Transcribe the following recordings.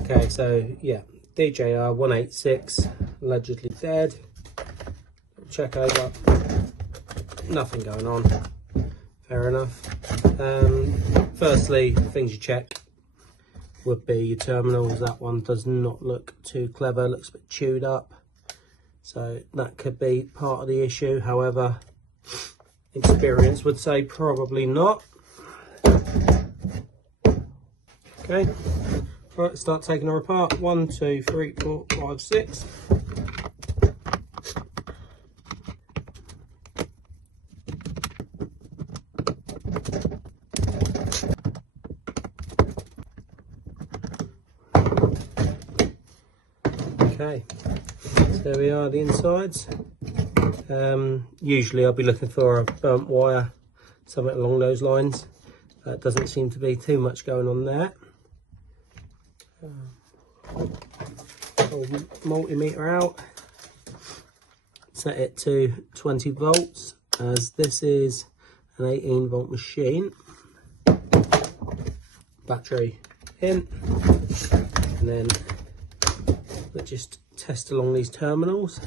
Okay, so yeah, DJR186 allegedly dead. Check over, nothing going on. Fair enough. Firstly, things you check would be your terminals. That one does not look too clever, looks a bit chewed up, so that could be part of the issue. However, experience would say probably not. Okay, right, start taking her apart. 1, 2, 3, 4, 5, 6. Okay, so there we are, the insides. Usually I'll be looking for a burnt wire, something along those lines. Doesn't seem to be too much going on there. Multimeter out, set it to 20 volts as this is an 18-volt machine. Battery in, and then let's just test along these terminals.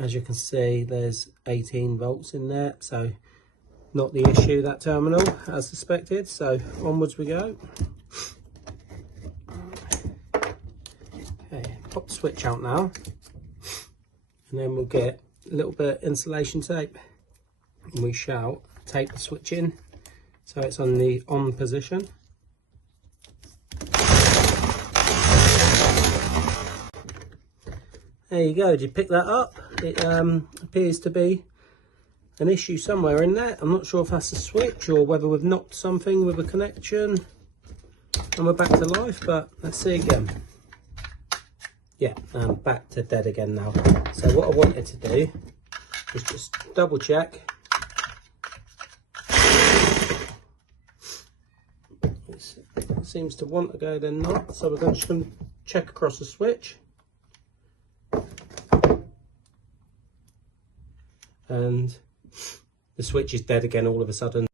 As you can see, there's 18 volts in there, so not the issue, that terminal, as suspected. So onwards we go. Okay, pop the switch out now, and then we'll get a little bit of insulation tape, and we shall tape the switch in so it's on the on position. There you go. Did you pick that up? It appears to be an issue somewhere in there. I'm not sure if that's a switch or whether we've knocked something with a connection and we're back to life, but let's see again. Yeah, I'm back to dead again now. So what I wanted to do is just double check. It seems to want to go, then not. So we're just going to check across the switch. And the switch is dead again all of a sudden.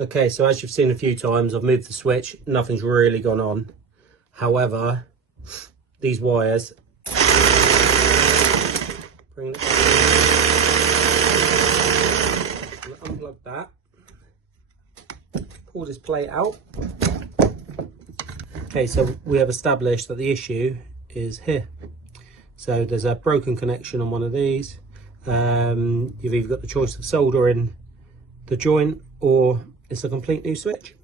Okay, so as you've seen a few times, I've moved the switch, nothing's really gone on. However, these wires, unplug that, pull this plate out. Okay, so we have established that the issue is here. So there's a broken connection on one of these. You've either got the choice of soldering the joint or it's a complete new switch.